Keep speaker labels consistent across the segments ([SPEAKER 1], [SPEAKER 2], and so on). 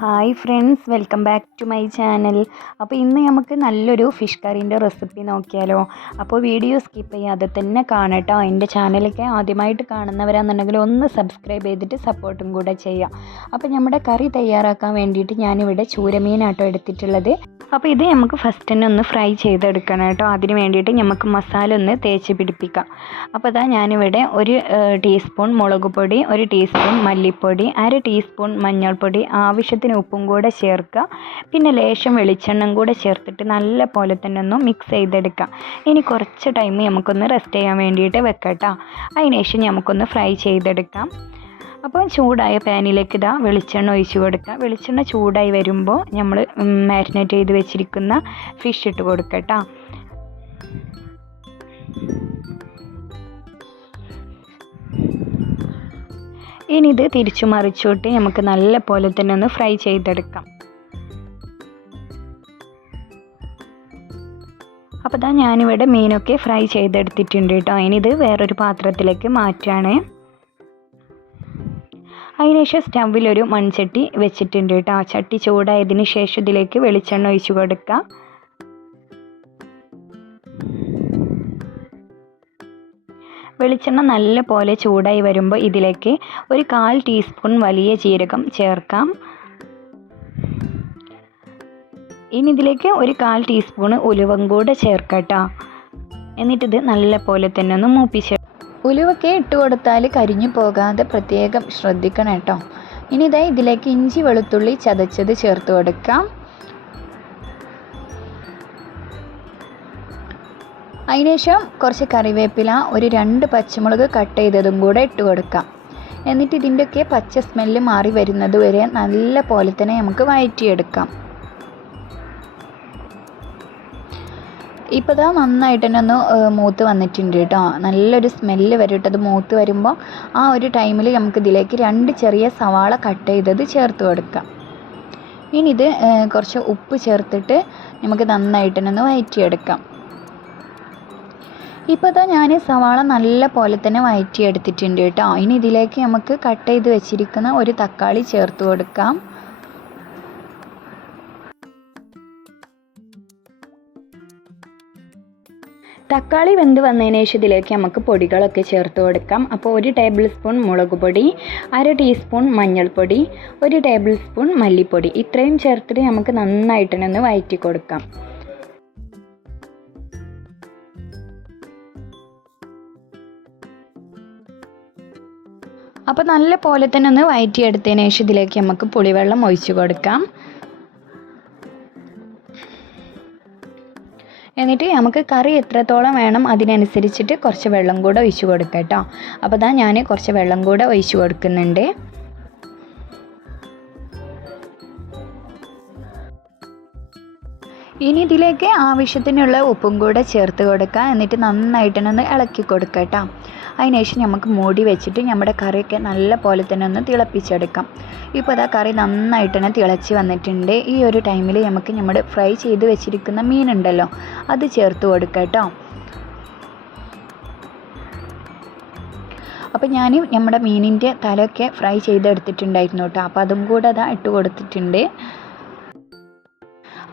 [SPEAKER 1] Hi friends welcome back to my channel. അപ്പോൾ ഇന്ന് നമുക്ക് നല്ലൊരു ഫിഷ് കറീന്റെ റെസിപ്പി നോക്കിയാലോ. അപ്പോൾ വീഡിയോ സ്കിപ്പ് ചെയ്യാതെ തന്നെ കാണട്ടോ എന്റെ ചാനലൊക്കെ ആദ്യമായിട്ട് കാണുന്നവരാണെന്നുണ്ടെങ്കിൽ ഒന്ന് സബ്സ്ക്രൈബ് ചെയ്തിട്ട് സപ്പോർട്ടും കൂടെ ചെയ്യാം അപ്പോൾ നമ്മുടെ കറി തയ്യാറാക്കാൻ വേണ്ടിയിട്ട് ഞാനിവിടെ ചൂരമീനാട്ടോ എടുത്തിട്ടുള്ളത്. അപ്പോൾ ഇത് നമുക്ക് ഫസ്റ്റ് തന്നെ ഒന്ന് ഫ്രൈ ചെയ്തെടുക്കണം കേട്ടോ അതിന് വേണ്ടിയിട്ട് നമുക്ക് മസാല ഒന്ന് തേച്ച് പിടിപ്പിക്കാം. അപ്പോൾ അതാ ഞാനിവിടെ ഒരു ടീസ്പൂൺ മുളക് പൊടി ഒരു ടീസ്പൂൺ മല്ലിപ്പൊടി അര ടീസ്പൂൺ മഞ്ഞൾപ്പൊടി ആവശ്യത്തിന് ഉപ്പും കൂടെ ചേർക്കുക. പിന്നെ ലേശം വെളിച്ചെണ്ണയും കൂടെ ചേർത്തിട്ട് നല്ല പോലെ തന്നെ ഒന്ന് മിക്സ് ചെയ്തെടുക്കാം. ഇനി കുറച്ച് ടൈം നമുക്കൊന്ന് റെസ്റ്റ് ചെയ്യാൻ വേണ്ടിയിട്ട് വെക്കട്ടോ അതിനുശേഷം നമുക്കൊന്ന് ഫ്രൈ ചെയ്തെടുക്കാം. അപ്പോൾ ചൂടായ പാനിലേക്ക് ഇതാ വെളിച്ചെണ്ണ ഒഴിച്ച് കൊടുക്കുക. വെളിച്ചെണ്ണ ചൂടായി വരുമ്പോൾ നമ്മൾ മാരിനേറ്റ് ചെയ്ത് വെച്ചിരിക്കുന്ന ഫിഷ് ഇട്ട് കൊടുക്കട്ടോ ഇനി ഇത് തിരിച്ചു മറിച്ചോട്ട് നമുക്ക് നല്ല പോലെ തന്നെ ഒന്ന് ഫ്രൈ ചെയ്തെടുക്കാം. അപ്പോൾ ഇതാ ഞാനിവിടെ മീനൊക്കെ ഫ്രൈ ചെയ്തെടുത്തിട്ടുണ്ട് കേട്ടോ. ഇനിയിത് വേറൊരു പാത്രത്തിലേക്ക് മാറ്റുകയാണ് അതിനുശേഷം സ്റ്റൗവിലൊരു മൺചട്ടി വെച്ചിട്ടുണ്ട് കേട്ടോ. ആ ചട്ടി ചൂടായതിന് ശേഷം ഇതിലേക്ക് വെളിച്ചെണ്ണ ഒഴിച്ചു കൊടുക്കുക വെളിച്ചെണ്ണ നല്ല പോലെ ചൂടായി വരുമ്പോൾ ഇതിലേക്ക് ഒരു കാൽ ടീസ്പൂൺ വലിയ ജീരകം ചേർക്കാം. ഇനി ഇതിലേക്ക് ഒരു കാൽ ടീസ്പൂൺ ഉലുവം കൂടെ ചേർക്കട്ടോ. എന്നിട്ടിത് നല്ല പോലെ തന്നെ ഒന്ന് മൂപ്പിച്ച് ഉലുവൊക്കെ ഇട്ട് കൊടുത്താൽ കരിഞ്ഞു പോകാതെ പ്രത്യേകം ശ്രദ്ധിക്കണം കേട്ടോ. ഇനി ഇതായി ഇതിലേക്ക് ഇഞ്ചി വെളുത്തുള്ളി ചതച്ചത് ചേർത്ത് കൊടുക്കാം. അതിനുശേഷം കുറച്ച് കറിവേപ്പില ഒരു രണ്ട് പച്ചമുളക് കട്ട് ചെയ്തതും കൂടെ ഇട്ട് കൊടുക്കാം. എന്നിട്ട് ഇതിന്റെയൊക്കെ പച്ച സ്മെല്ല് മാറി വരുന്നത് വരെ നല്ല പോലെ തന്നെ നമുക്ക് വഴറ്റിയെടുക്കാം. ഇപ്പോൾ ഇതാ നന്നായിട്ട് തന്നെ ഒന്ന് മൂത്ത് വന്നിട്ടുണ്ട് കേട്ടോ. നല്ലൊരു സ്മെല്ല് വരും കേട്ടോ. അത് മൂത്ത് വരുമ്പോൾ ആ ഒരു ടൈമിൽ നമുക്ക് ഇതിലേക്ക് രണ്ട് ചെറിയ സവാള കട്ട് ചെയ്തത് ചേർത്ത് കൊടുക്കാം. ഇനി ഇത് കുറച്ച് ഉപ്പ് ചേർത്തിട്ട് നമുക്ക് നന്നായിട്ട് തന്നെ ഒന്ന് വഴറ്റിയെടുക്കാം. ഇപ്പോൾ ഇതാ ഞാൻ സവാള നല്ല പോലെ തന്നെ വഴറ്റിയെടുത്തിട്ടുണ്ട് കേട്ടോ. ഇനി ഇതിലേക്ക് നമുക്ക് കട്ട് ചെയ്ത് വെച്ചിരിക്കുന്ന ഒരു തക്കാളി ചേർത്ത് കൊടുക്കാം. തക്കാളി വെന്ത് വന്നതിന് ശേഷം ഇതിലേക്ക് നമുക്ക് പൊടികളൊക്കെ ചേർത്ത് കൊടുക്കാം. അപ്പോൾ ഒരു ടേബിൾ സ്പൂൺ മുളക് പൊടി അര ടീസ്പൂൺ മഞ്ഞൾപ്പൊടി ഒരു ടേബിൾ സ്പൂൺ മല്ലിപ്പൊടി. ഇത്രയും ചേർത്തിട്ട് നമുക്ക് നന്നായിട്ടൊന്ന് വഴറ്റി കൊടുക്കാം. അപ്പോൾ നല്ല പോലെ തന്നെ ഒന്ന് വയറ്റിയെടുത്തതിന് ശേഷം ഇതിലേക്ക് നമുക്ക് പുളിവെള്ളം ഒഴിച്ചു കൊടുക്കാം. എന്നിട്ട് നമുക്ക് കറി എത്രത്തോളം വേണം അതിനനുസരിച്ചിട്ട് കുറച്ച് വെള്ളം കൂടെ ഒഴിച്ചു കൊടുക്കാം കേട്ടോ. അപ്പോൾ ഞാൻ കുറച്ച് വെള്ളം കൂടെ ഒഴിച്ചു കൊടുക്കുന്നുണ്ട്. ഇനി ഇതിലേക്ക് ആവശ്യത്തിനുള്ള ഉപ്പും കൂടെ ചേർത്ത് കൊടുക്കുക എന്നിട്ട് നന്നായിട്ട് ഒന്ന് ഇളക്കി കൊടുക്കുക കേട്ടോ. അതിനുശേഷം നമുക്ക് മൂടി വെച്ചിട്ട് നമ്മുടെ കറിയൊക്കെ നല്ല പോലെ തന്നെ ഒന്ന് തിളപ്പിച്ചെടുക്കാം. ഇപ്പോൾ അതാ കറി നന്നായിട്ട് തന്നെ തിളച്ച് വന്നിട്ടുണ്ട്. ഈ ഒരു ടൈമിൽ നമുക്ക് നമ്മുടെ ഫ്രൈ ചെയ്ത് വെച്ചിരിക്കുന്ന മീനുണ്ടല്ലോ അത് ചേർത്ത് കൊടുക്കുക കേട്ടോ. അപ്പോൾ ഞാൻ നമ്മുടെ മീനിന്റെ തലയൊക്കെ ഫ്രൈ ചെയ്തെടുത്തിട്ടുണ്ടായിരുന്നു കേട്ടോ. അപ്പോൾ അതും കൂടെ അതാ ഇട്ട് കൊടുത്തിട്ടുണ്ട്.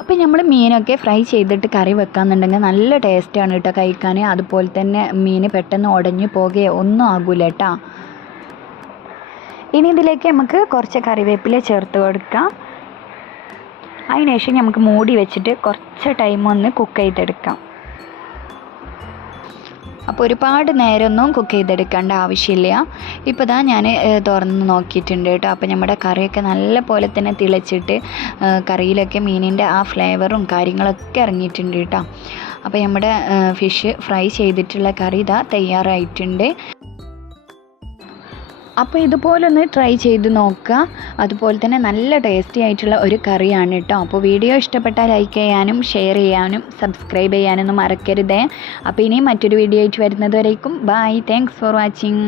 [SPEAKER 1] അപ്പോൾ നമ്മൾ മീനൊക്കെ ഫ്രൈ ചെയ്തിട്ട് കറി വെക്കാന്നുണ്ടെങ്കിൽ നല്ല ടേസ്റ്റാണ് കേട്ടോ കഴിക്കാൻ അതുപോലെ തന്നെ മീൻ പെട്ടെന്ന് ഉടഞ്ഞു പോകുകയോ ഒന്നും ആകില്ല കേട്ടോ ഇനി ഇതിലേക്ക് നമുക്ക് കുറച്ച് കറിവേപ്പില ചേർത്ത് കൊടുക്കാം. അതിനുശേഷം നമുക്ക് മൂടി വെച്ചിട്ട് കുറച്ച് ടൈം ഒന്ന് കുക്ക് ചെയ്തെടുക്കാം. അപ്പോൾ ഒരുപാട് നേരമൊന്നും കുക്ക് ചെയ്തെടുക്കേണ്ട ആവശ്യമില്ല. ഇപ്പോൾ ഇതാ ഞാൻ തുറന്ന് നോക്കിയിട്ടുണ്ട് കേട്ടോ. അപ്പോൾ നമ്മുടെ കറിയൊക്കെ നല്ല പോലെ തന്നെ തിളച്ചിട്ട് കറിയിലൊക്കെ മീനിന്റെ ആ ഫ്ലേവറും കാര്യങ്ങളൊക്കെ ഇറങ്ങിയിട്ടുണ്ട് കേട്ടോ. അപ്പോൾ നമ്മുടെ ഫിഷ് ഫ്രൈ ചെയ്തിട്ടുള്ള കറി ഇതാ തയ്യാറായിട്ടുണ്ട്. അപ്പോൾ ഇതുപോലൊന്ന് ട്രൈ ചെയ്ത് നോക്കുക. അതുപോലെ തന്നെ നല്ല ടേസ്റ്റി ആയിട്ടുള്ള ഒരു കറിയാണ് കേട്ടോ അപ്പോൾ വീഡിയോ ഇഷ്ടപ്പെട്ടാൽ ലൈക്ക് ചെയ്യാനും ഷെയർ ചെയ്യാനും സബ്സ്ക്രൈബ് ചെയ്യാനൊന്നും മറക്കരുതേ. അപ്പോൾ ഇനിയും മറ്റൊരു വീഡിയോ ആയിട്ട് വരുന്നത് വരേക്കും. Bye thanks for watching